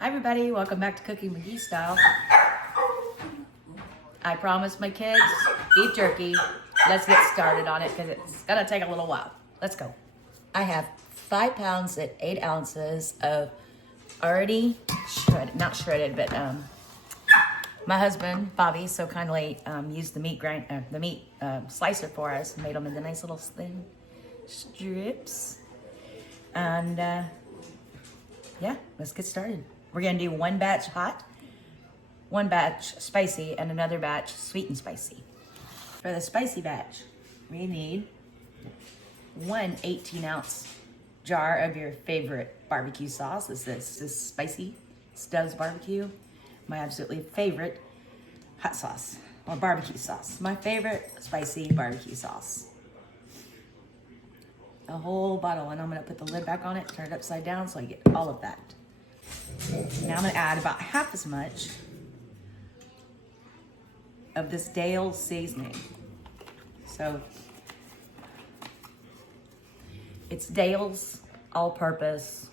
Hi everybody, welcome back to Cooking McGee Style. I promised my kids beef jerky. Let's get started on it because it's gonna take a little while. Let's go. I have 5 pounds and 8 ounces of already shredded, not shredded, but my husband, Bobby, so kindly used the meat slicer for us and made them into nice little thin strips. And yeah, let's get started. We're gonna do one batch hot, one batch spicy, and another batch sweet and spicy. For the spicy batch, we need one 18-ounce jar of your favorite barbecue sauce. This is spicy Stubbs barbecue, my absolutely favorite hot sauce, or barbecue sauce. My favorite spicy barbecue sauce. A whole bottle, and I'm gonna put the lid back on it, turn it upside down so I get all of that. Now I'm gonna add about half as much of this Dale seasoning. So it's Dale's all-purpose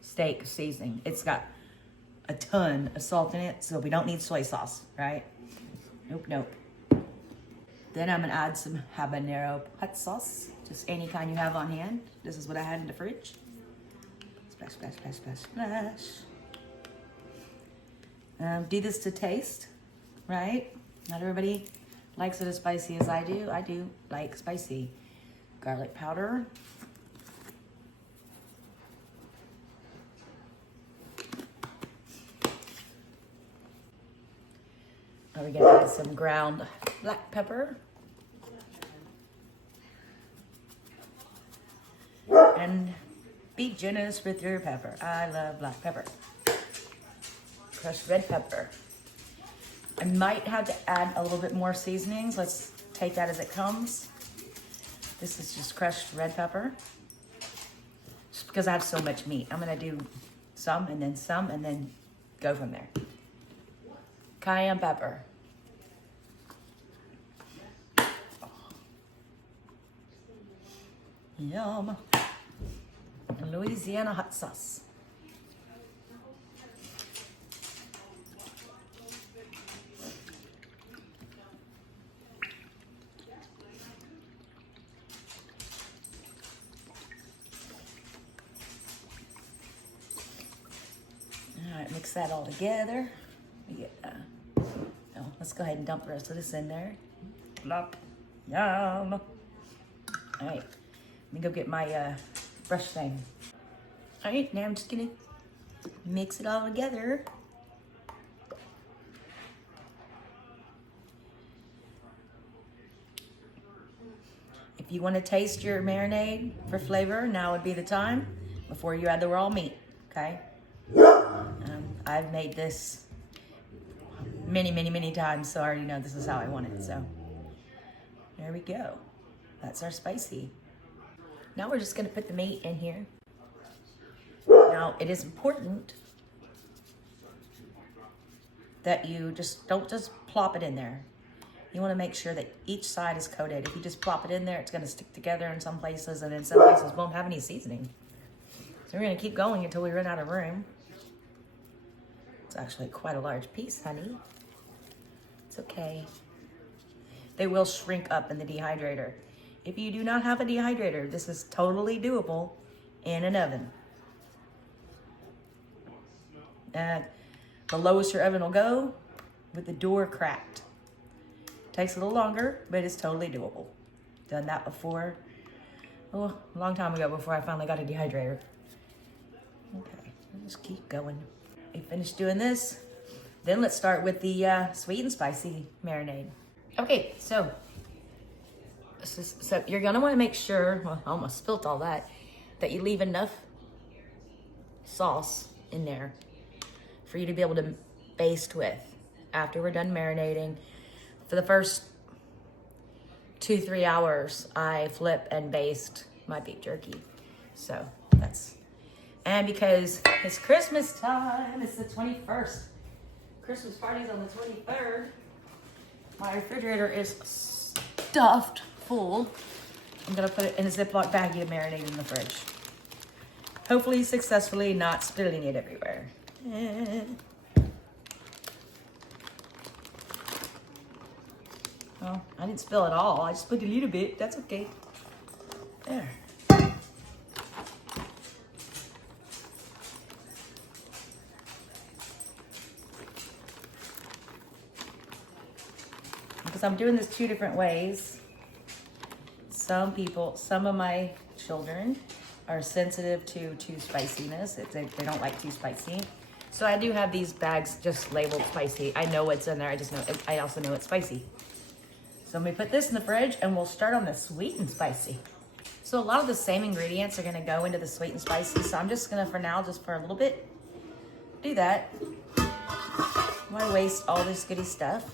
steak seasoning. It's got a ton of salt in it, so we don't need soy sauce, right? Nope. Then I'm gonna add some Habanero hot sauce, just any kind you have on hand. This is what I had in the fridge. Splash, splash, splash, splash, splash. Do this to taste, right? Not everybody likes it as spicy as I do. I do like spicy. Garlic powder. We're gonna add some ground black pepper. And be generous with your pepper. I love black pepper. Crushed red pepper. I might have to add a little bit more seasonings. Let's take that as it comes. This is just crushed red pepper. Just because I have so much meat. I'm gonna do some and then go from there. Cayenne pepper. Yum. Louisiana hot sauce. All right, mix that all together. Let's go ahead and dump the rest of this in there. Plop. Yum. All right, let me go get my brush thing. All right, now I'm just gonna mix it all together. If you want to taste your marinade for flavor, now would be the time before you add the raw meat, okay? I've made this many times, so I already know this is how I want it, so there we go. That's our spicy. Now we're just gonna put the meat in here. Now, it is important that you don't just plop it in there. You wanna make sure that each side is coated. If you just plop it in there, it's gonna stick together in some places, and then some places won't have any seasoning. So we're gonna keep going until we run out of room. It's actually quite a large piece, honey. It's okay. They will shrink up in the dehydrator. If you do not have a dehydrator, this is totally doable in an oven. The lowest your oven will go with the door cracked. Takes a little longer, but it's totally doable. Done that before. Oh, a long time ago before I finally got a dehydrator. Okay, let's keep going. We finished doing this. Then let's start with the sweet and spicy marinade. Okay, so you're gonna wanna make sure, well, I almost spilt all that you leave enough sauce in there for you to be able to baste with. After we're done marinating, for the first 2-3 hours, I flip and baste my beef jerky. So and because it's Christmas time, it's the 21st. Christmas party's on the 23rd. My refrigerator is stuffed full. I'm gonna put it in a Ziploc baggie to marinate in the fridge. Hopefully successfully not spilling it everywhere. Oh, I didn't spill it all. I just put a little bit. That's okay. There. Because I'm doing this 2 different ways. Some of my children are sensitive to too spiciness. They don't like too spicy. So I do have these bags just labeled spicy. I know what's in there. I also know it's spicy. So I'm gonna put this in the fridge and we'll start on the sweet and spicy. So a lot of the same ingredients are gonna go into the sweet and spicy. So I'm just gonna, for now, just for a little bit, do that. Why waste all this goody stuff?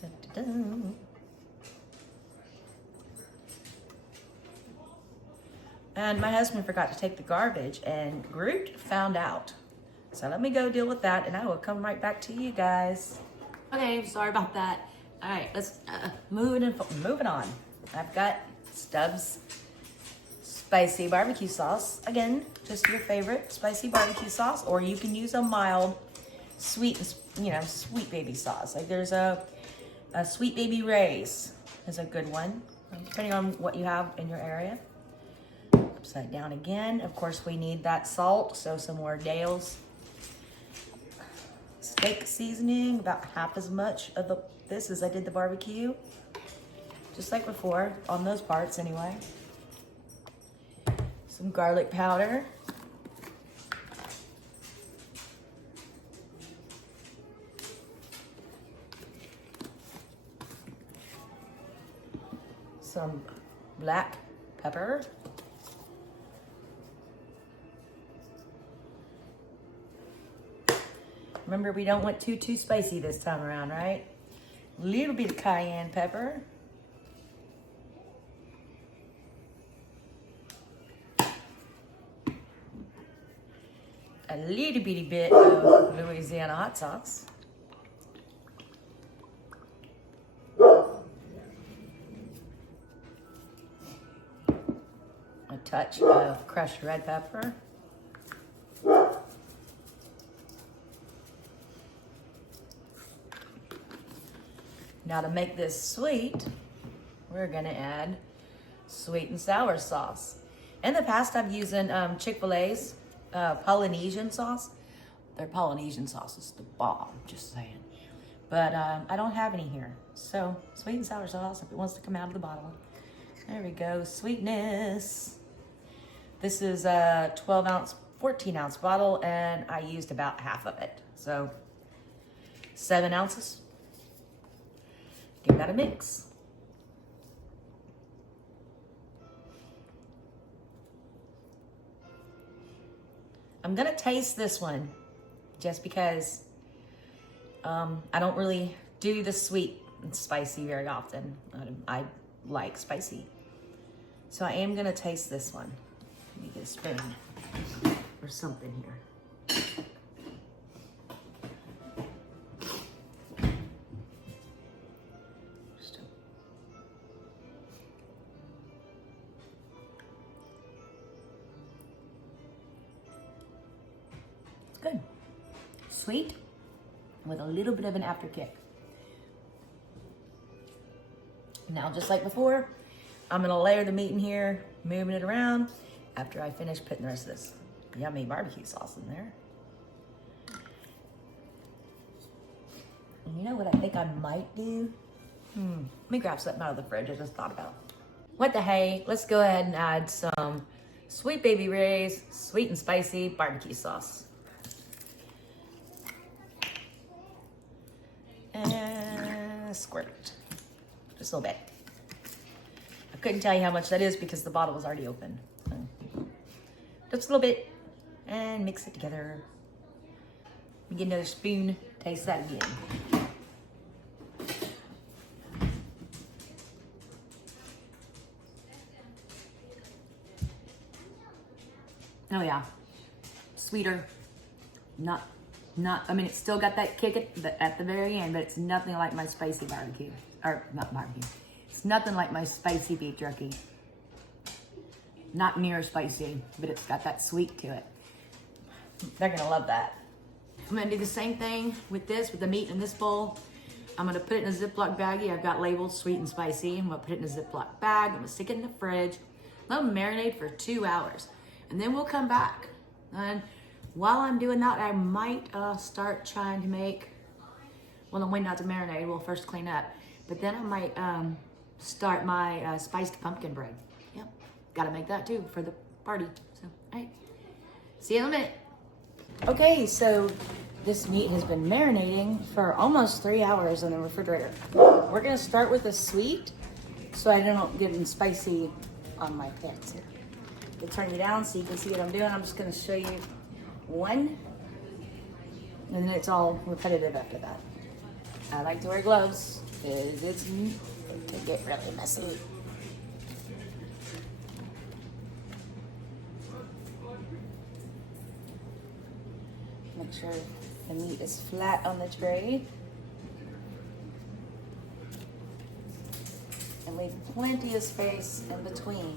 Da-da-da. And my husband forgot to take the garbage and Groot found out. So let me go deal with that and I will come right back to you guys. Okay, sorry about that. All right, let's moving on. I've got Stubbs spicy barbecue sauce. Again, just your favorite spicy barbecue sauce, or you can use a mild sweet, sweet baby sauce. Like there's a Sweet Baby Ray's is a good one, depending on what you have in your area. Upside down again. Of course, we need that salt, so some more Dale's steak seasoning, about half as much of this as I did the barbecue. Just like before, on those parts anyway. Some garlic powder. Some black pepper. Remember, we don't want too spicy this time around, right? A little bit of cayenne pepper. A little bitty bit of Louisiana hot sauce. A touch of crushed red pepper. Now to make this sweet, we're gonna add sweet and sour sauce. In the past, I've used Chick-fil-A's Polynesian sauce. Their Polynesian sauce is the bomb, just saying. But I don't have any here. So sweet and sour sauce, if it wants to come out of the bottle. There we go, sweetness. This is a 12-ounce, 14-ounce bottle, and I used about half of it. So 7 ounces. Give that a mix. I'm gonna taste this one just because I don't really do the sweet and spicy very often. I like spicy. So I am gonna taste this one. Let me get a spoon or something here. Good. Sweet with a little bit of an afterkick. Now, just like before, I'm gonna layer the meat in here, moving it around after I finish putting the rest of this yummy barbecue sauce in there. And you know what I think I might do? Let me grab something out of the fridge I just thought about. What the hey, let's go ahead and add some Sweet Baby Ray's sweet and spicy barbecue sauce. And squirt it. Just a little bit. I couldn't tell you how much that is because the bottle was already open. So, just a little bit. And mix it together. Let me get another spoon. Taste that again. Oh yeah. Sweeter. I mean, it's still got that kick at the very end, but it's nothing like my spicy barbecue. Or, not barbecue. It's nothing like my spicy beef jerky. Not near spicy, but it's got that sweet to it. They're gonna love that. I'm gonna do the same thing with this, with the meat in this bowl. I'm gonna put it in a Ziploc baggie. I've got labeled sweet and spicy. I'm gonna put it in a Ziploc bag. I'm gonna stick it in the fridge. Let them marinate for 2 hours. And then we'll come back. And while I'm doing that, I might start trying to make, well, I'm waiting not to marinate. We'll first clean up. But then I might start my spiced pumpkin bread. Yep, gotta make that too for the party. So, all right, see you in a minute. Okay, so this meat has been marinating for almost 3 hours in the refrigerator. We're gonna start with the sweet so I don't get spicy on my pants here. I'll turn you down so you can see what I'm doing. I'm just gonna show you one, and then it's all repetitive after that. I like to wear gloves because it can get really messy. Make sure the meat is flat on the tray. And leave plenty of space in between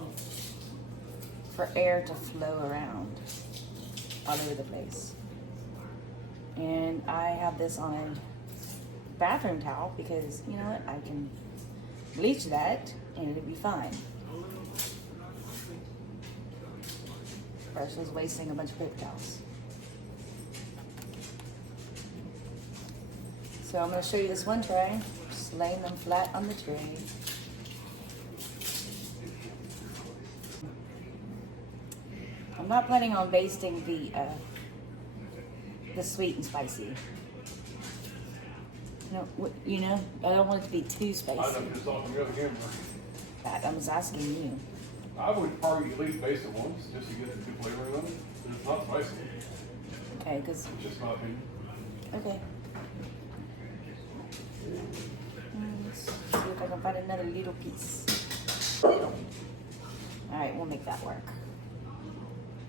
for air to flow around all over the place. And I have this on a bathroom towel because, you know what, I can bleach that and it'll be fine. Versus wasting a bunch of paper towels. So I'm going to show you this one tray, just laying them flat on the tray. I'm not planning on basting the sweet and spicy. No, you know, I don't want it to be too spicy. I know you're talking the other camera. That I was asking you. I would probably at least baste it once just to get the good flavoring of it. It's not spicy. Okay, because. It's just my opinion. Okay. Let's see if I can find another little piece. All right, we'll make that work.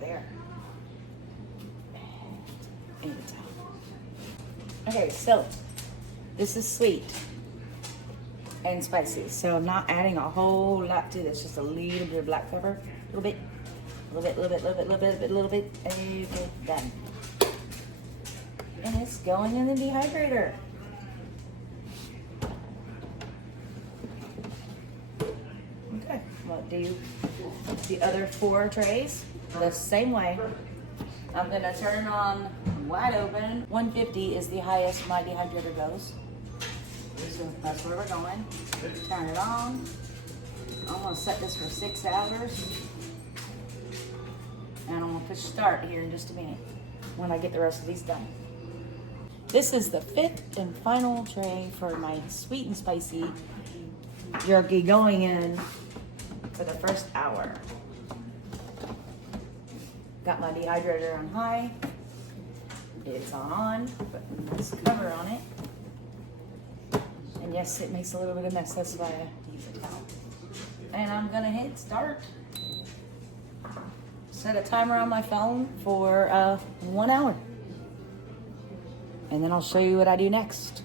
There. And the towel. Okay, so this is sweet and spicy. So I'm not adding a whole lot to this, just a little bit of black pepper. A little bit, okay, done. And it's going in the dehydrator. Okay, we'll do the other 4 trays the same way. I'm gonna turn on wide open. 150 is the highest my dehydrator goes. So that's where we're going. Turn it on. I'm gonna set this for 6 hours. And I'm gonna push start here in just a minute when I get the rest of these done. This is the 5th and final tray for my sweet and spicy jerky going in for the first hour. Got my dehydrator on high. It's on, put this cover on it. And yes, it makes a little bit of mess, that's why I use a towel. And I'm gonna hit start. Set a timer on my phone for 1 hour. And then I'll show you what I do next.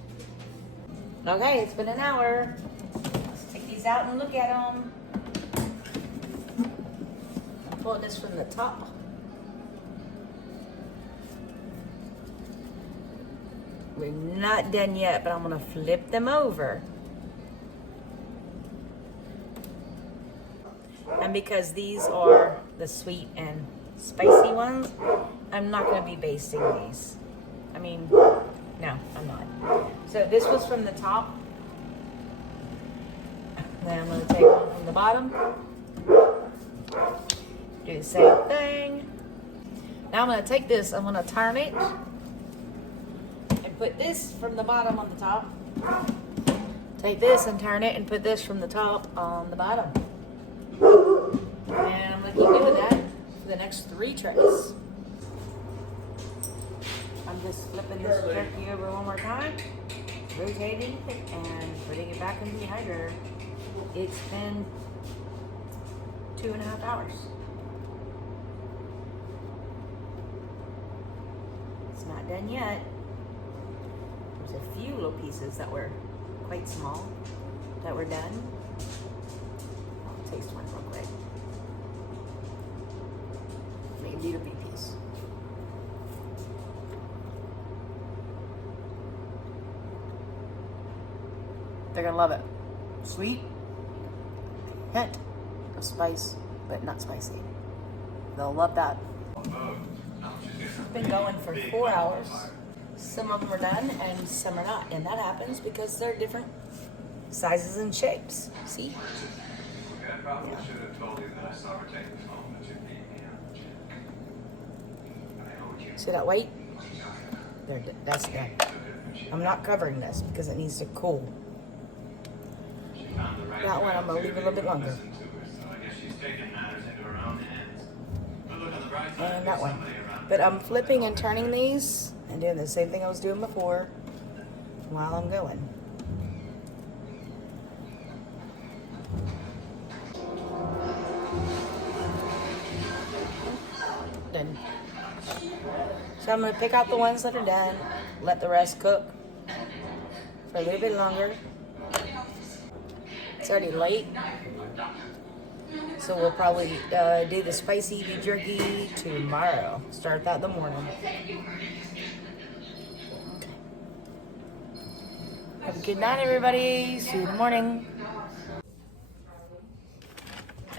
Okay, it's been an hour. Let's take these out and look at them. I'm pulling this from the top. We're not done yet, but I'm gonna flip them over. And because these are the sweet and spicy ones, I'm not gonna be basting these. I mean, no, I'm not. So this was from the top. Then I'm gonna take one from the bottom. Do the same thing. Now I'm gonna take this, I'm gonna turn it. Put this from the bottom on the top. Take this and turn it and put this from the top on the bottom. And I'm gonna keep doing that for the next 3 trays. I'm just flipping this jerky over one more time, rotating it, and putting it back in the dehydrator. It's been 2.5 hours. It's not done yet. There's a few little pieces that were quite small that were done. I'll taste one real quick. Make a little bit piece. They're gonna love it. Sweet, hint of spice, but not spicy. They'll love that. Been going for 4 hours. Some of them are done and some are not. And that happens because they're different sizes and shapes. See? Yeah. See that weight? There, that's done. I'm not covering this because it needs to cool. That one I'm gonna leave a little bit longer. And that one. But I'm flipping and turning these and doing the same thing I was doing before while I'm going. Done. So I'm going to pick out the ones that are done, let the rest cook for a little bit longer. It's already late, so we'll probably do the spicy beef jerky tomorrow. Start that in the morning. Have a good night, everybody. See you in the morning.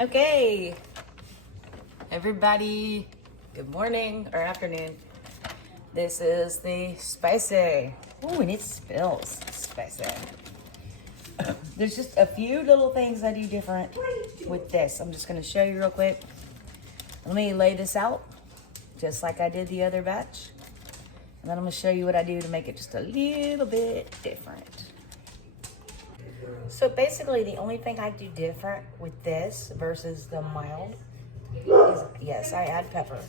Okay, everybody, good morning or afternoon. This is the spicy. Oh, and it spills spicy. There's just a few little things I do different with this. I'm just going to show you real quick. Let me lay this out just like I did the other batch. And then I'm going to show you what I do to make it just a little bit different. So basically the only thing I do different with this versus the mild is, yes, I add pepper.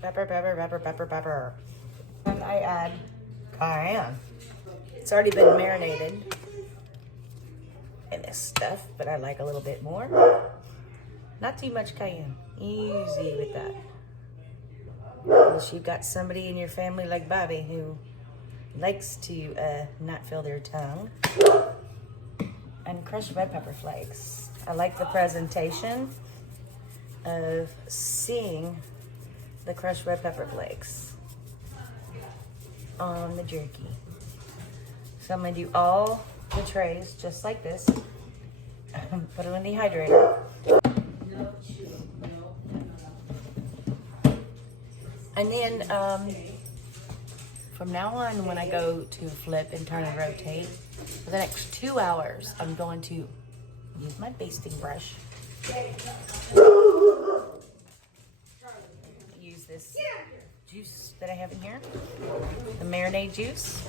Pepper, pepper, pepper, pepper, pepper. And I add cayenne. It's already been marinated in this stuff, but I like a little bit more. Not too much cayenne. Easy with that. Unless you've got somebody in your family like Bobby who likes to not fill their tongue. And crushed red pepper flakes. I like the presentation of seeing the crushed red pepper flakes on the jerky. So I'm going to do all the trays just like this. Put them in the dehydrator. And then from now on, when I go to flip and turn and rotate, for the next 2 hours, I'm going to use my basting brush. Use this juice that I have in here, the marinade juice.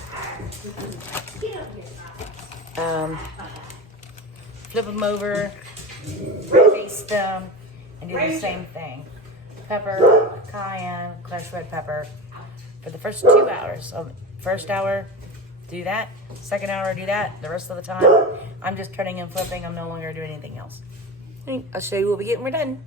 Flip them over, baste them, and do the same thing. Pepper, cayenne, crushed red pepper for the first 2 hours. So first hour, do that. Second hour, do that. The rest of the time, I'm just turning and flipping. I'm no longer doing anything else. I'll show you what we get when we're done.